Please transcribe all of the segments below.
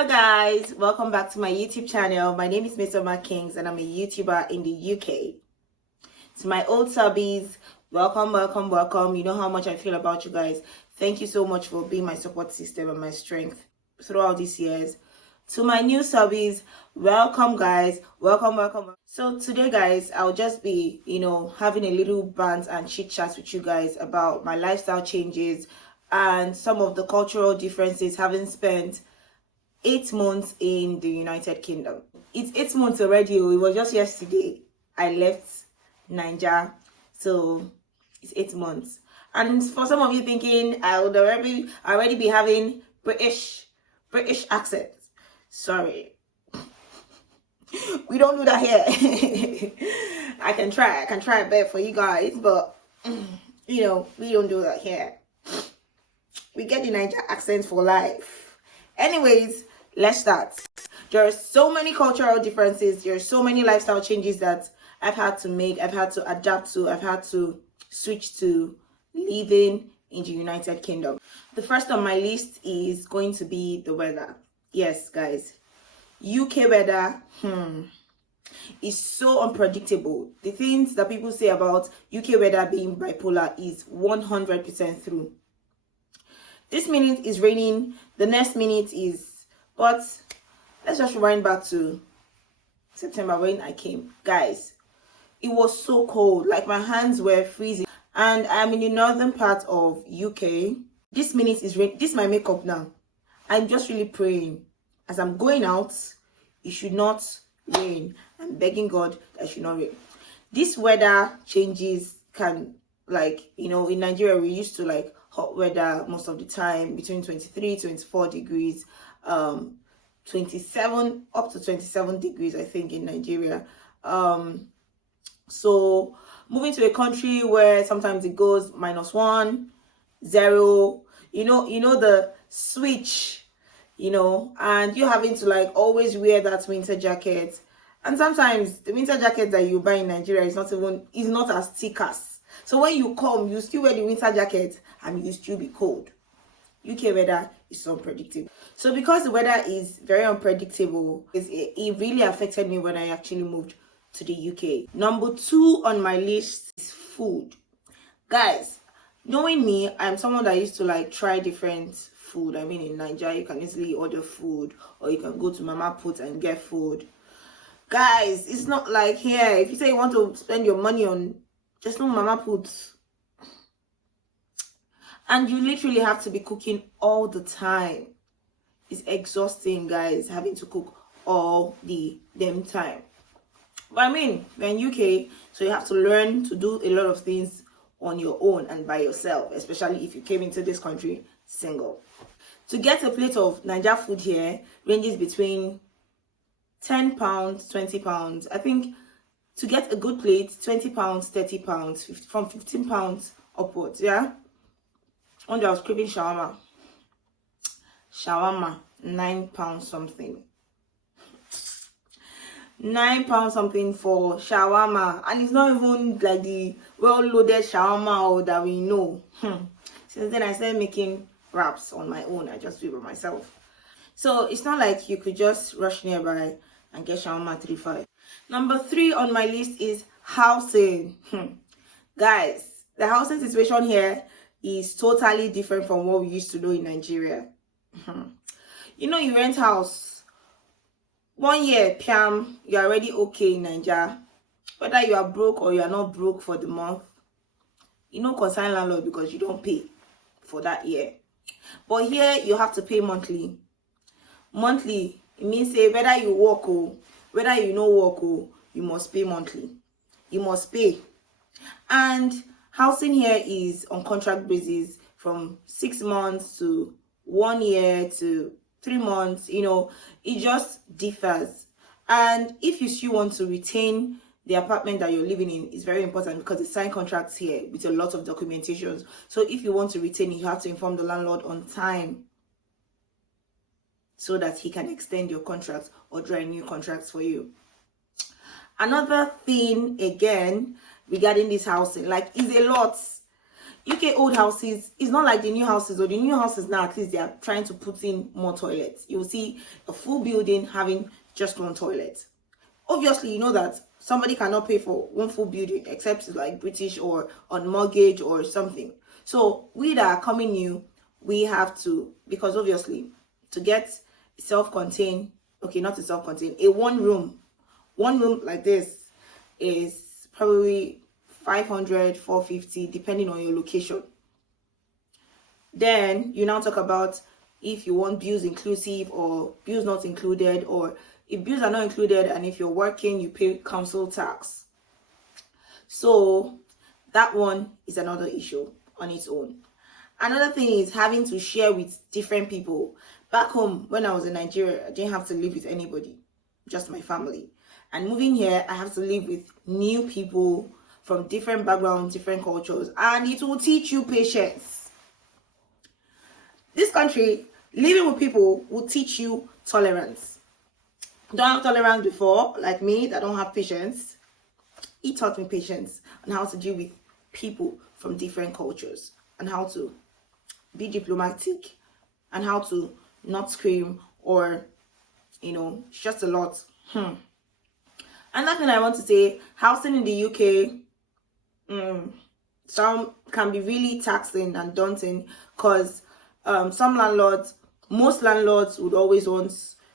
Hello guys, welcome back to my YouTube channel. My name is Miss Oma Kings and I'm a YouTuber in the UK. To my old subbies, welcome. You know how much I feel about you guys. Thank you so much for being my support system and my strength throughout these years. To my new subbies, welcome guys, welcome. So today guys, I'll just be, having a little bant and chit chat with you guys about my lifestyle changes and some of the cultural differences having spent 8 months in the United Kingdom. It's 8 months already. It was just yesterday I left Nigeria, so it's 8 months. And for some of you thinking I would already be having British accent. Sorry, we don't do that here. I can try a bit for you guys, but we don't do that here. We get the Niger accent for life. Anyways, let's start. There are so many cultural differences. There are so many lifestyle changes that I've had to make. I've had to adapt to. I've had to switch to living in the United Kingdom. The first on my list is going to be the weather. Yes, guys. UK weather is so unpredictable. The things that people say about UK weather being bipolar is 100% true. This minute is raining, the next minute is... But let's just rewind back to September when I came. Guys, it was so cold. Like my hands were freezing. And I'm in the northern part of UK. This minute is rain. This is my makeup now. I'm just really praying. As I'm going out, it should not rain. I'm begging God that it should not rain. This weather changes can, in Nigeria, we used to hot weather most of the time, between 23-24 degrees, 27 up to 27 degrees, I think, in Nigeria. So moving to a country where sometimes it goes -1, 0, the switch, and you're having to always wear that winter jacket. And sometimes the winter jacket that you buy in Nigeria is not as thick as. So when you come, you still wear the winter jacket and you still be cold. UK weather is so unpredictable. So because the weather is very unpredictable, it really affected me when I actually moved to the UK. Number 2 on my list is food. Guys, knowing me, I'm someone that used to try different food. I mean, in Nigeria, you can easily order food, or you can go to Mama Put and get food. Guys, it's not like here. If you say you want to spend your money on just no Mama Puts, and you literally have to be cooking all the time. It's exhausting, guys, having to cook all the damn time. But I mean, we're in UK, so you have to learn to do a lot of things on your own and by yourself, especially if you came into this country single. To get a plate of Niger food here ranges between £10, £20. I think to get a good plate, £20, £30, from £15 upwards, yeah? One day I was craving shawarma. Shawarma, £9 something. £9 something for shawarma. And it's not even like the well-loaded shawarma that we know. Since then I started making wraps on my own. I just do it by myself. So it's not like you could just rush nearby and get shawarma 3-5. Number 3 on my list is housing. Guys, the housing situation here is totally different from what we used to know in Nigeria. You rent house 1 year, Piam, you're already okay in Nigeria. Whether you are broke or you are not broke for the month, concern landlord because you don't pay for that year. But here you have to pay monthly. Monthly, it means say whether you work or whether you no work or you must pay monthly. You must pay. And housing here is on contract basis from 6 months to 1 year to 3 months. It just differs. And if you still want to retain the apartment that you're living in, is very important because they sign contracts here with a lot of documentations. So if you want to retain it, you have to inform the landlord on time so that he can extend your contract or draw new contracts for you. Another thing, again, regarding this housing, is a lot. UK old houses is not like the new houses, or the new houses now, at least they are trying to put in more toilets. You'll see a full building having just one toilet. Obviously, you know that somebody cannot pay for one full building except it's like British or on mortgage or something. So we that are coming new, we have to, because obviously to get self-contained, okay, not a self-contained, a one room like this is probably 500, 450, depending on your location. Then you now talk about if you want bills inclusive or bills not included, or if bills are not included and if you're working, you pay council tax. So that one is another issue on its own. Another thing is having to share with different people. Back home, when I was in Nigeria, I didn't have to live with anybody, just my family. And moving here, I have to live with new people from different backgrounds, different cultures, and it will teach you patience. This country, living with people will teach you tolerance. Don't have tolerance before, like me, that don't have patience. He taught me patience on how to deal with people from different cultures and how to be diplomatic and how to not scream, or it's just a lot. Another thing I want to say, housing in the UK, some can be really taxing and daunting, because most landlords would always want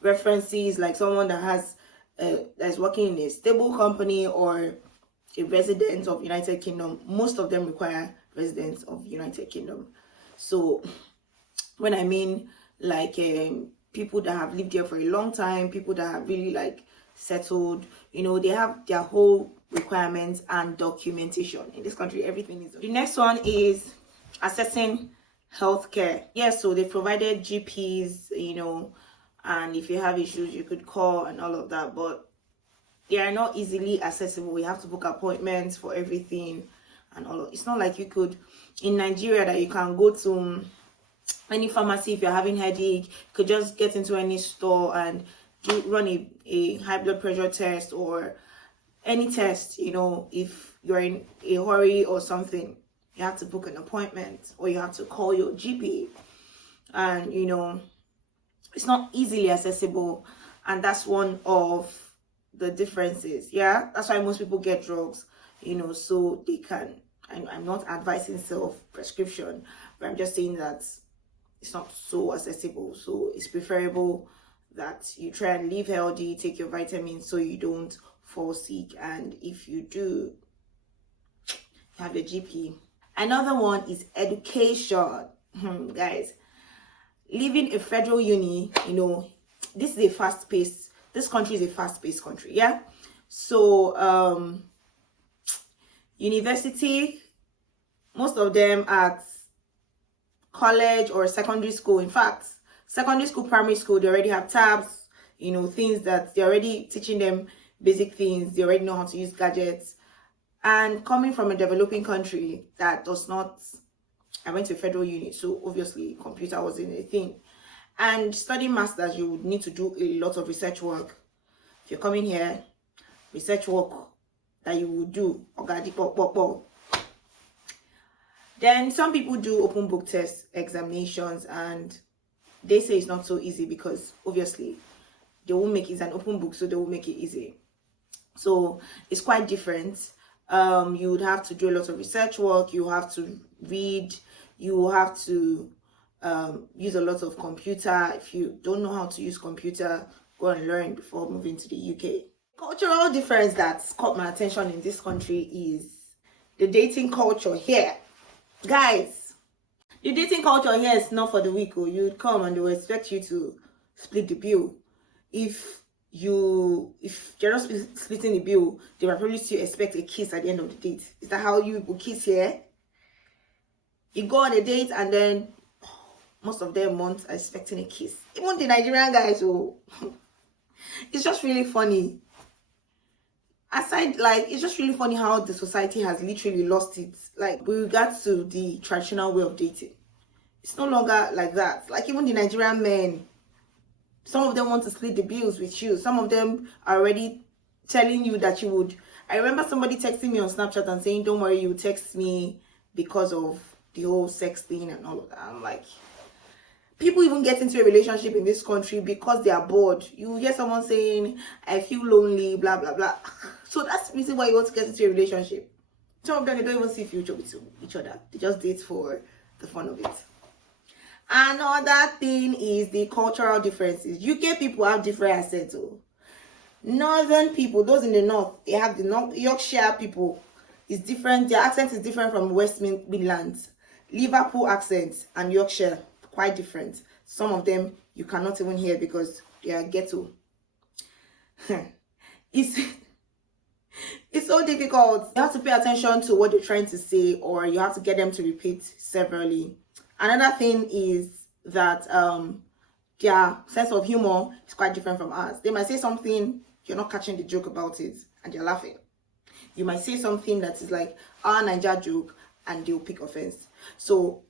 references, like someone that's working in a stable company or a resident of United Kingdom. Most of them require residents of United Kingdom. So when I mean like people that have lived here for a long time, people that have really like settled, they have their whole requirements and documentation. In this country, everything is. The next one is assessing healthcare. Yes, so they provided GPs, and if you have issues, you could call and all of that, but they are not easily accessible. We have to book appointments for everything and all of. It's not like you could in Nigeria that you can go to any pharmacy if you're having headache. You could just get into any store and run a high blood pressure test or any test. If you're in a hurry or something, you have to book an appointment or you have to call your GP, and it's not easily accessible, and that's one of the differences. Yeah, that's why most people get drugs, so they can. I'm not advising self-prescription, but I'm just saying that it's not so accessible. So it's preferable that you try and live healthy, take your vitamins so you don't fall sick, and if you do, you have your GP. Another one is education. Guys, living a federal uni, this is a fast-paced, this country is a fast-paced country, yeah? So, university, most of them at college or secondary school. In fact, secondary school, primary school, they already have tabs, things that they're already teaching them, basic things. They already know how to use gadgets. And coming from a developing country that does not, I went to a federal uni, so obviously computer wasn't a thing. And studying masters, you would need to do a lot of research work. If you're coming here, research work that you would do, then some people do open book test examinations, and they say it's not so easy because obviously they won't make it an open book, so they will make it easy. So it's quite different. You would have to do a lot of research work, you have to read, you have to use a lot of computer. If you don't know how to use computer, go and learn before moving to the UK. Cultural difference that's caught my attention in this country is the dating culture here. Guys, the dating culture here is not for the weak. You'd come and they will expect you to split the bill. If you're not splitting the bill, they will probably still expect a kiss at the end of the date. Is that how you will kiss here? You go on a date and then most of them months are expecting a kiss. Even the Nigerian guys, it's just really funny. It's just really funny how the society has literally lost it. Like, with regards to the traditional way of dating, it's no longer like that. Like, even the Nigerian men, some of them want to split the bills with you. Some of them are already telling you that you would. I remember somebody texting me on Snapchat and saying, don't worry, you text me because of the whole sex thing and all of that. I'm like, people even get into a relationship in this country because they are bored. You hear someone saying, I feel lonely, blah, blah, blah. So that's the reason why you want to get into a relationship. Some of them, they don't even see future with each other. They just date for the fun of it. Another thing is the cultural differences. UK people have different accents. Northern people, those in the north, they have the North Yorkshire people. It's different. Their accent is different from West Midlands. Liverpool accent and Yorkshire, quite different. Some of them you cannot even hear because they are ghetto. It's so difficult. You have to pay attention to what they're trying to say, or you have to get them to repeat severally. Another thing is that their sense of humor is quite different from ours. They might say something, you're not catching the joke about it, and you're laughing. You might say something that is like our Niger joke, and they'll pick offense. So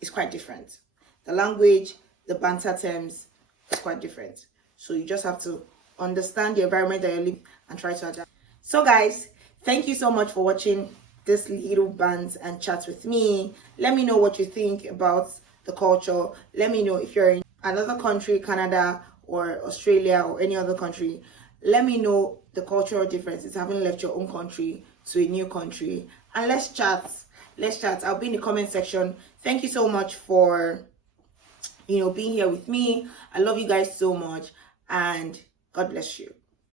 it's quite different. The language, the banter terms, is quite different. So you just have to understand the environment that you live and try to adapt. So guys, thank you so much for watching this little bant and chat with me. Let me know what you think about the culture. Let me know if you're in another country, Canada or Australia or any other country. Let me know the cultural differences, having left your own country to a new country. And let's chat. I'll be in the comment section. Thank you so much for being here with me. I love you guys so much, and God bless you.